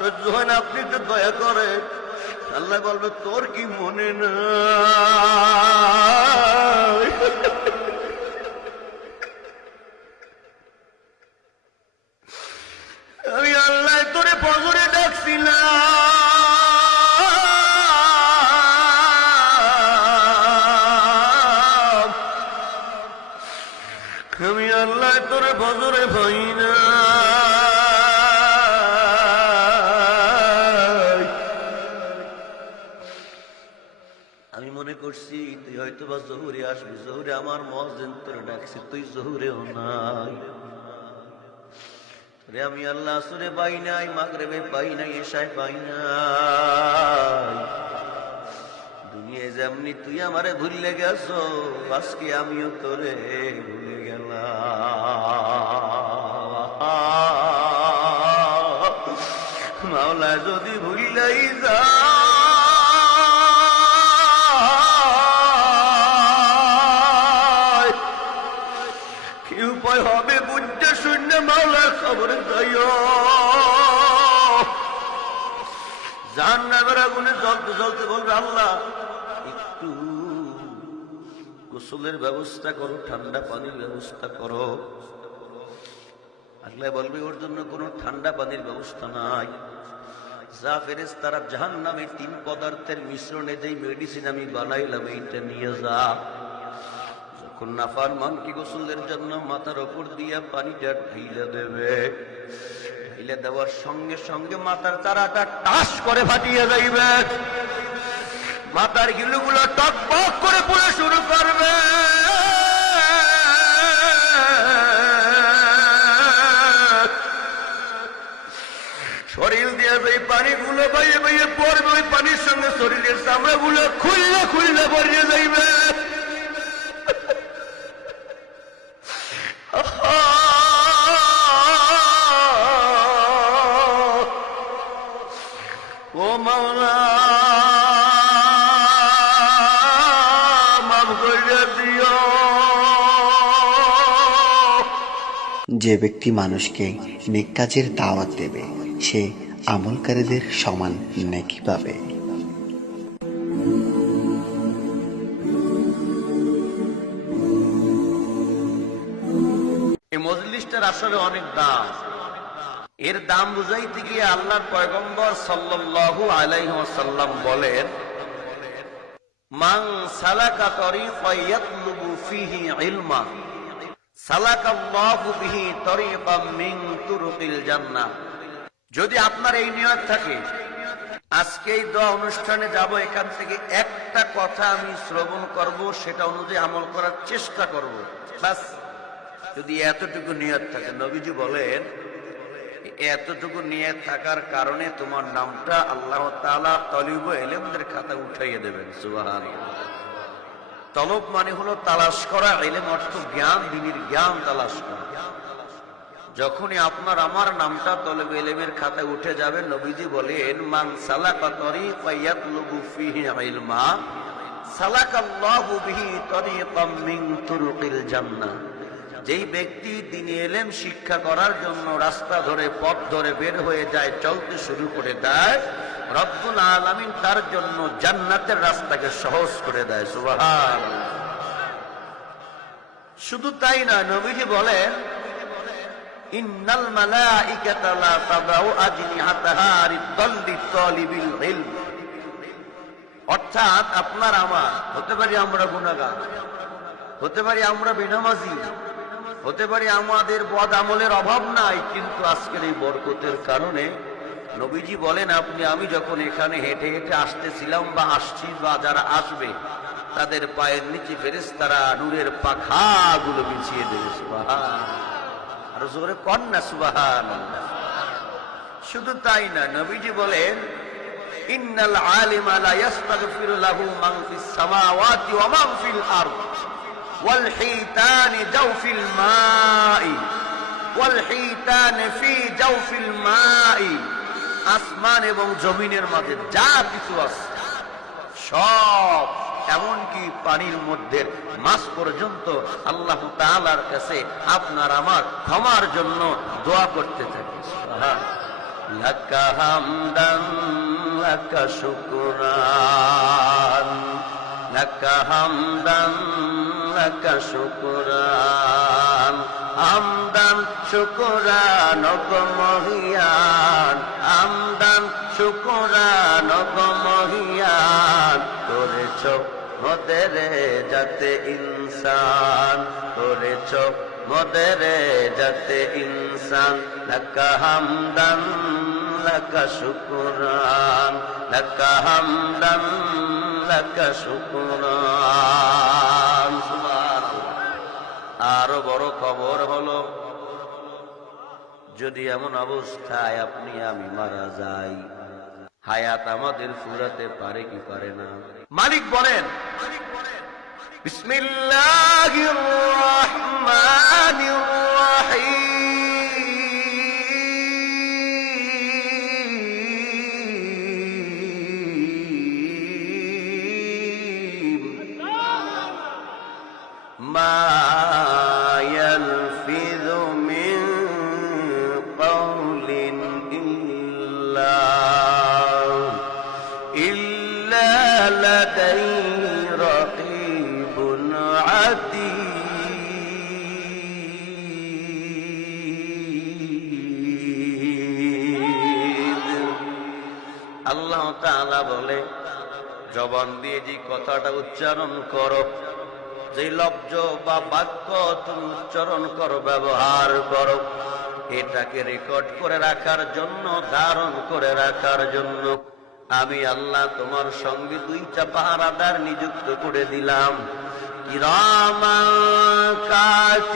সহ্য হয় না, আপনি একটু দয়া করে। আল্লাহ বলবে তোর কি মনে না? আমি আল্লাহ তোরে ফজরে ডাকছিলাম, আমি আল্লাহ তোরে ফজরে পাই না। আমি মনে করছি তুই হয়তো বা জহুরে আসবি, জহুরে আমার মুয়াজ্জিন তোরে ডাকছে, তুই জহুরেও নাই। আমি আল্লাহ আসরে পাই নাই, মাগরিবে পাই নাই, এশায় পাই নাই। দুনিয়ায় যেমনি তুই আমারে ভুলে গেছো, আজকে আমিও তোরে ভুলে গেলাম। মাওলা যদি ভুলাই যা উপায় হবে বুঝতে শূন্য মাওলার খবরে যাইও। জাহান্নামের আগুনে জ্বলতে জ্বলতে বলবে আল্লাহ একটু গোসলের ব্যবস্থা করো, ঠান্ডা পানির ব্যবস্থা করো। আল্লাহ বলবে ওর জন্য কোনো ঠান্ডা পানির ব্যবস্থা নাই। যা ফেরেশতারা জাহান্নামের 3 পদার্থের মিশ্রণে যেই মেডিসিন আমি বানাইলাম এইটা নিয়ে যা। নাফরমান কি গোসলের জন্য মাথার উপর দিয়া পানিটা ঢেলে দেবে, ঢেলে দেওয়ার সঙ্গে সঙ্গে মাথার চারাটা টাস করে ফাটিয়ে যাইবে, মাথার গিলুগুলো টকবক করে পড়ে শুরু করবে। শরীর দিয়ে যে পানিগুলো বাইয়ে বাইয়ে পড়বে, ওই পানির সঙ্গে শরীরের চামড়াগুলো খুললে খুললে ভরিয়ে যাইবে। ও মাওলা মাফ করে দিও। যে ব্যক্তি মানুষকে নেক কাজের দাওয়াত দেবে সে আমলকারীদের সমান নেকি পাবে। এই মজলিসটার আসলে অনেক দাম। এর দাম বুঝাইতে গিয়ে আল্লাহর পয়গম্বর সাল্লাল্লাহু আলাইহি ওয়াসাল্লাম বলেন, মান সালাকা তরিকান ইয়াতলুবু ফিহি ইলমা সালাকাল্লাহু বিহি তরিকাম মিন তুরুকিল জান্নাহ। যদি আপনার এই নিয়ত থাকে আজকে এই দোয়া অনুষ্ঠানে যাব, এখান থেকে একটা কথা আমি শ্রবণ করব, সেটা অনুযায়ী আমল করার চেষ্টা করব, বাস যদি এতটুকু নিয়ত থাকে, নবীজি বলেন এতটুকু নিয়ত থাকার কারণে তোমার নামটা আল্লাহ তাআলা তলিবুল ইলমদের খাতায় উঠাইয়ে দেবেন। সুবহানাল্লাহ। তলব মানে হলো তালাশ করা, ইলম অর্থ জ্ঞান, দ্বীনের জ্ঞান তালাশ করা। যখনই আপনার আমার নামটা তলব ইলমের খাতায় উঠে যাবে, নবীজি বলেন মান সালাকা তরিকান ইয়াতলুবু ফিহি ইলমা সালাকাল্লাহু বিহি তরিকাম মিন তুরুকিল জান্নাহ। যেই ব্যক্তি দ্বীনি ইলম শিক্ষা করার জন্য রাস্তা ধরে পথ ধরে বের হয়ে যায়, চলতে শুরু করে দেয়, রব্বুল আলামিন তার জন্য জান্নাতের রাস্তাকে সহজ করে দেয়। সুবহানাল্লাহ। শুধু তাই না, নবীজি বলেন ইন্নাল মালাইকাতা লা তাদাউ আজনিহাতাহা লিতাল্লি তালিবিল ইলম। অর্থাৎ আপনার আমার হতে পারি আমরা গুনাহগার, হতে পারি আমরা বেনামাজি, হতে পারি আমাদের বদ আমলের অভাব নাই, কিন্তু আজকের এই বরকতের কারণে নবীজি বলেন আপনি আমি যখন এখানে হেঁটে হেঁটে আসতেছিলাম বা আসছি বা যারা আসবে তাদের পায়ের নিচে ফেরেশতারা নূরের পাখাগুলো বিছিয়ে দেবে। সুবহানাল্লাহ। আর জোরে কন্যা সুবহানাল্লাহ। শুধু তাই না, নবীজি বলেন ইন্নাল আলিমা লা ইস্তাগফিরু লাহু মান ফিস সামাওয়াতি ওয়া মান ফিল আরদ ওয়াল হিতানি জাওফিল মাই ওয়াল হিতানি ফি জাওফিল মাই। আসমান এবং জমিনের মাঝে যা কিছু আছে সব, এমনকি পানির মধ্যে মাছ পর্যন্ত আল্লাহ তাআলার কাছে আপনার আমার ক্ষমার জন্য দোয়া করতে থাকে। লাকা হামদান লাকা শুকরান, লাকা হামদান লাকা শুকরান, হামদান শুকরান গো মহিয়ান, হামদান শুকরান গো মহিয়ান, করেছ মোদের যাতে ইনসান, করেছ মোদের যাতে ইনসান, লাকা হামদান লাকা শুকরান, লাকা হামদান লাকা শুকরান। সুবহানাল্লাহ। আরো বড় খবর হলো, যদি এমন অবস্থায় আপনি আমি মারা যাই, হায়াত আমাদের ফুরাতে পারে কি পারে না? মালিক বলেন, বিসমিল্লাহির রহমানির রহিম, মা ইয়ালফিযু মিন কাওলিন ইল্লা লাদাইহি রাকীবুন আতীদ। আল্লাহ তাআলা বলে, জবান দিয়ে যে কথাটা উচ্চারণ করো, যে লব্জ বা বাক্য তুমি উচ্চারণ করো, ব্যবহার করো, এটাকে রেকর্ড করে রাখার জন্য, ধারণ করে রাখার জন্য আমি আল্লাহ তোমার সঙ্গে দুইটা পাহারাদার নিযুক্ত করে দিলাম। কিরামান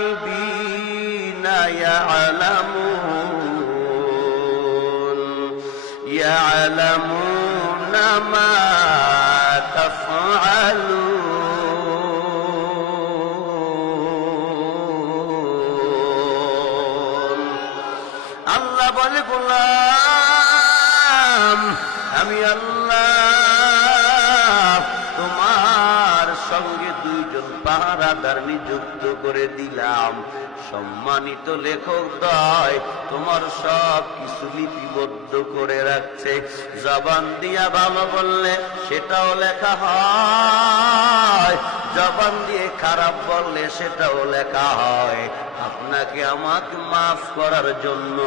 কাতিবিনা ইয়ালামুনা মা তাফআলুন। আল্লাহ বলে, গোলাম আমি আল্লাহ তোমার সঙ্গে দুইজন পাহারাদার নিযুক্ত করে দিলাম। সম্মানিত লেখক দয় তোমার সব কিছু লিপিবদ্ধ করে রাখছে। জবান দিয়া ভালো বললে সেটাও লেখা হয়, জবান দিয়ে খারাপ বললে সেটাও লেখা হয়। আপনাকে আমাকে মাফ করার জন্য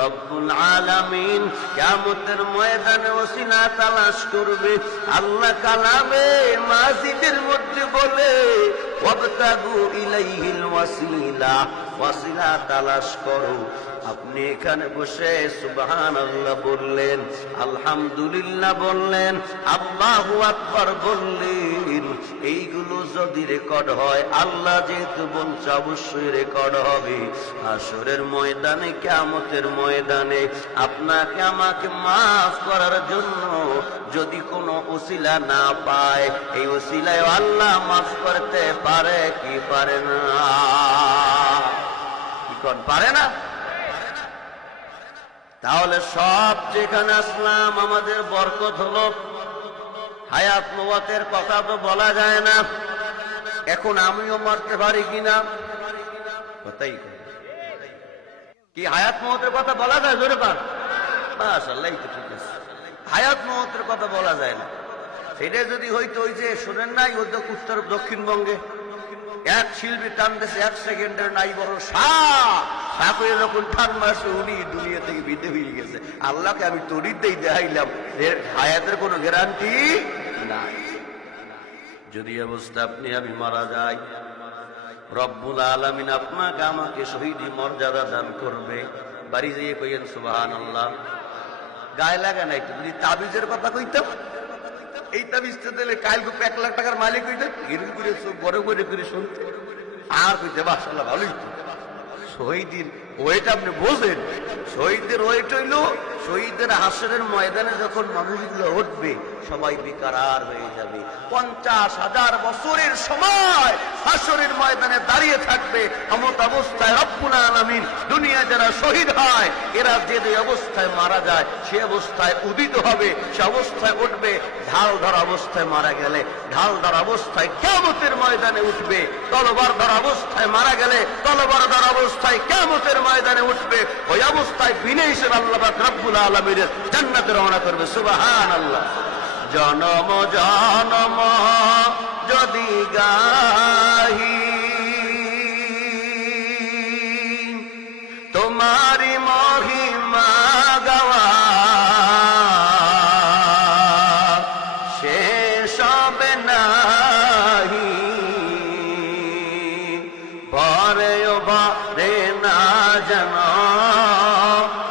রব্বুল আলামিন কিয়ামতের ময়দানে ওসিলা তালাশ করবে। আল্লাহ কালামে মাজিদের মধ্যে বলে, ওয়াবতাগু ইলাইহিল ওয়াসিলা, ওয়াসিলা তালাশ করো। আপনি এখানে বসে সুবহানাল্লাহ বললেন, আলহামদুলিল্লাহ বললেন, আল্লাহু আকবার বললেন, এইগুলো যদি রেকর্ড হয়, আল্লাহ যেহেতু বলছে অবশ্যই রেকর্ড হবে। হাসরের ময়দানে, কিয়ামতের ময়দানে আপনাকে আমাকে মাফ করার জন্য যদি কোনো ওসিলা না পায়, এই ওসিলায় আল্লাহ মাফ করতে পারে কি পারে না? কি কোন পারে না? তাহলে সব যেখানে আসলাম আমাদের বরকত হলো। হায়াত মওয়াতের কথা তো বলা যায় না, এখন আমিও মরতে পারি কিনা? কথাই কি হায়াত মওয়াতের কথা বলা যায়? জোরে পার, মাশাআল্লাহ, এই তো ঠিক আছে। হায়াত মওয়াতের কথা বলা যায় না। সেটা যদি হইতো, ওই যে শোনেন নাই, উত্তর দক্ষিণবঙ্গে এক শিল্পী টানতেছে, 1 সেকেন্ডের নাই বড় সাপ হয়ে যখন টান মাসে উনি দুনিয়া থেকে বিদে হয়ে গেছে। আল্লাহকে আমি তরিতেই দেখাইলাম, এর হায়াতের কোনো গ্যারান্টি নাই। যদি অবস্থা আপনি আমি মারা যাই, রব্বুল আলামিন আপনাকে আমাকে শহীদি মর্যাদা দান করবে। বাড়ি যেয়ে কইেন সুবহানাল্লাহ। গায়ে লাগা নাই তো, যদি তাবিজের কথা কইতাম, এই তাবিজটা দিলে কাল 1 লাখ টাকার মালিক হইতেন, এরকম করে বড় করে শুনতে আর কইতে মাশাআল্লাহ ভালোই তো। শহীদের ওয়েট আপনি বোঝেন, শহীদদের ওয়েট হইল, শহীদের হাসরের ময়দানে যখন মানুষগুলো উঠবে, সবাই বেকারার হয়ে যাবে। 50,000 বছরের সময় হাসরের ময়দানে দাঁড়িয়ে থাকবে। এমত অবস্থায় রব্বুল আলামিন দুনিয়া যারা শহীদ হয় এরা যে অবস্থায় মারা যায় সে অবস্থায় উদিত হবে, সে অবস্থায় উঠবে। ঢাল ধরা অবস্থায় মারা গেলে ঢাল ধরা অবস্থায় কিয়ামতের ময়দানে উঠবে। তলোয়ার ধরা অবস্থায় মারা গেলে তলোয়ার ধরা অবস্থায় কিয়ামতের ময়দানে উঠবে। ওই অবস্থায় বিনয় হিসেবে আল্লাহ পাক রব্বুল আলামিনের জান্নাতে রওনা করবে। সুবহানাল্লাহ। জনম জনম যদি গাহি তোমারি মহিমা গাওয়া শেষ হবে নাহি। ভরে ভরে না যেন,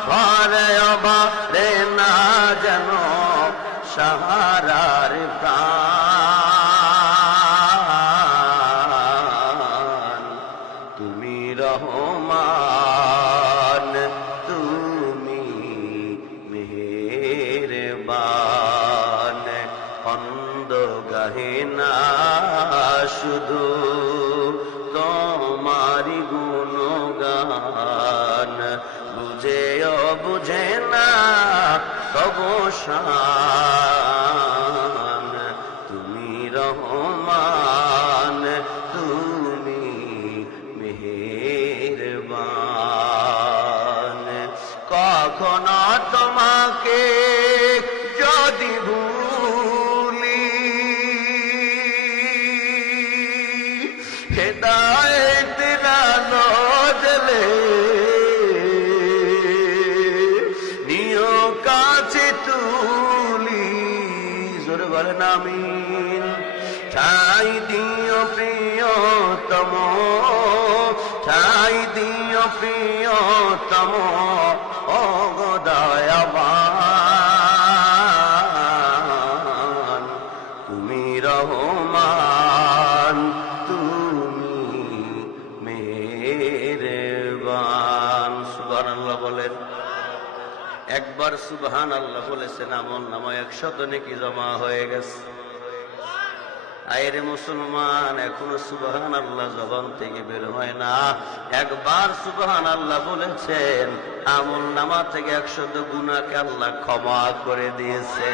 ভরে ভরে না যেন সাহারার প্রাণ। তুমি রহমান, তুমি মেহেরবান। অন্ধ গাহে না শুধু তোমারি গুণগান। বুঝেও বুঝে না তবু শান। তুমি রহমান, তুমি মেহেরবান। কখনো তোমাকে যদি ভুলি হেদায়েত আলো জ্বলে নিও কাছে তুলি। জোরে বলেন আমিন। ঠাই দিও প্রিয়তম, ঠাই দিও প্রিয়তম ও গো দয়াবান। তুমি রহমান, তুমি মেহেরবান। সুবহানাল্লাহ বলেন। একবার সুবহানাল্লাহ বলেছেন আমল নামায় 100 নেকি জমা হয়ে গেছে। আইরে মুসলমান, এখনো সুবহানাল্লাহ জবান থেকে বের হয় না। একবার সুবহানাল্লাহ বলেছেন আমল নামা থেকে 100 গুনাহকে আল্লাহ ক্ষমা করে দিয়েছে।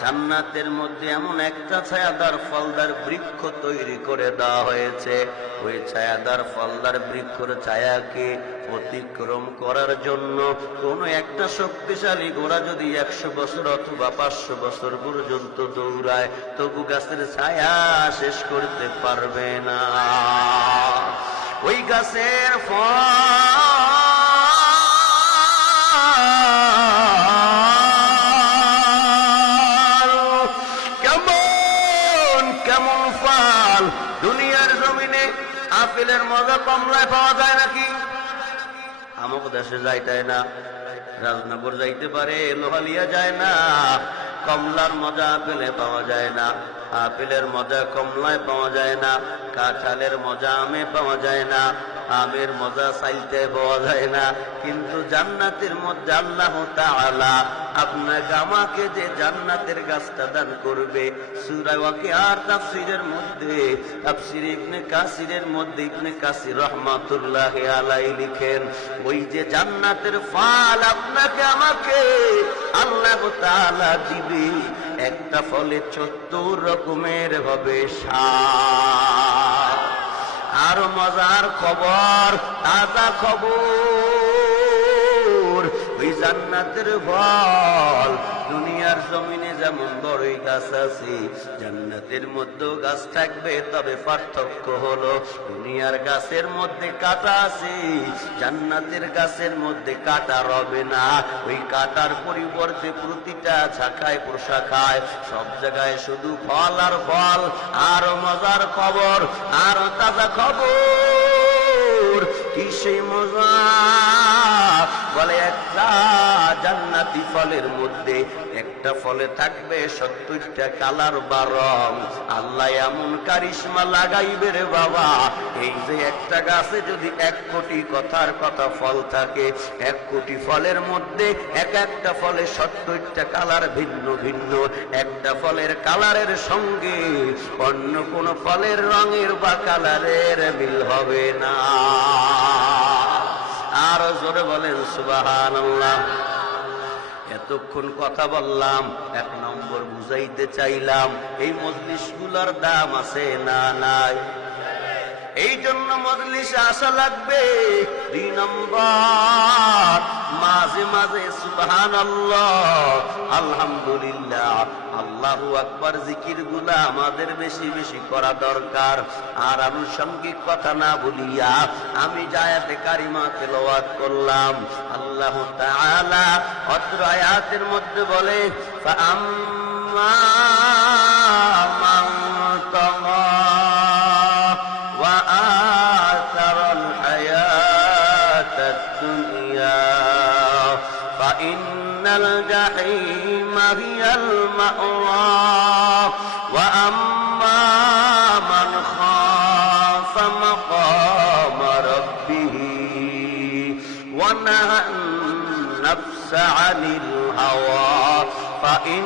জান্নাতের মধ্যে এমন একটা ছায়াদার ফলদার বৃক্ষ তৈরি করে দেওয়া হয়েছে। ওই ছায়াদার ফলদার বৃক্ষর ছায়াকে অতিক্রম করার জন্য কোন একটা শক্তিশালী ঘোড়া যদি 100 বছর অথবা 500 বছর পর্যন্ত দৌড়ায় তবু গাছের ছায়া শেষ করতে পারবে না। ওই গাছের কেমন ফল দুনিয়ার জমিনে আপেলের মজা কমলায় পাওয়া যায় নাকি? আমক দেশে যাইতাই না, রাজনগর যাইতে পারে, লোহালিয়া যায় না। কমলার মজা আপেলে পাওয়া যায় না, আপেলের মজা কমলায় পাওয়া যায় না, কাঁঠালের মজা আমে পাওয়া যায় না, আমের মজা চাইতে পাওয়া যায় না। কিন্তু জান্নাতের মধ্যে আল্লাহ তাআলা আপনাকে আমাকে যে জান্নাতের গাছটা দান করবে, সূরা ওয়াকিয়ার তাফসীরের মধ্যে তাফসীর ইবনে কাসিরের মধ্যে ইবনে কাসির রাহমাতুল্লাহি আলাইহি লিখেন, ওই যে জান্নাতের ফল আপনাকে আমাকে আল্লাহ তাআলা দিবে, একটা ফলে ৭৪ রকমের হবে স্বাদ। আর মজার খবর, তাজা খবর, ওই জান্নাতের ফল দুনিয়ার জমিনে যেমন বড়ই গাছ আছে, জান্নাতের মধ্যেও গাছ থাকবে। তবে পার্থক্য হলো দুনিয়ার গাছের মধ্যে কাঁটা আছে, জান্নাতের গাছের মধ্যে কাঁটা রবে না। ওই কাঁটার পরিবর্তে প্রতিটা শাখায় প্রশাখায় সব জায়গায় শুধু ফল আর ফল। আর মজার খবর, আর তাজা খবর, কি সেই মজা! বলে একটা জান্নাতি ফলের মধ্যে একটা ফলে থাকবে 70টা কালার বা রং। আল্লাহ এমন কারিশমা লাগাইবে রে বাবা, এই যে একটা গাছে যদি 1 কোটি কথার কথা ফল থাকে, 1 কোটি ফলের মধ্যে এক একটা ফলে 70টা কালার ভিন্ন ভিন্ন। একটা ফলের কালারের সঙ্গে অন্য কোন ফলের রঙের বা কালারের মিল হবে না। আর জোরে বলেন সুবহানাল্লাহ। এতক্ষণ কথা বললাম, 1 নম্বর বুঝাইতে চাইলাম এই মজলিসগুলোর দাম আছে না নাই? এই জন্য মজলিসে আসা লাগবে। 2 নম্বর, মাঝে মাঝে সুবহানাল্লাহ, আলহামদুলিল্লাহ, আল্লাহু আকবার জিকিরগুলা আমাদের বেশি বেশি করা দরকার। আর আনুষঙ্গিক কথা না বলিয়া আমি আয়াতে কারিমা তেলাওয়াত করলাম। আল্লাহ তাআলা অত্র আয়াতের মধ্যে বলে, ফাআম্মা মান তাগা ওয়া আতারাল হায়াতাদ দুনিয়া ফাইন্নাল জাহিমা হিয়াল মাওয়া ওয়া আম্মা মান খাফা মাকামা রাব্বিহি ওয়া নাহা النفس عن الهوى فإن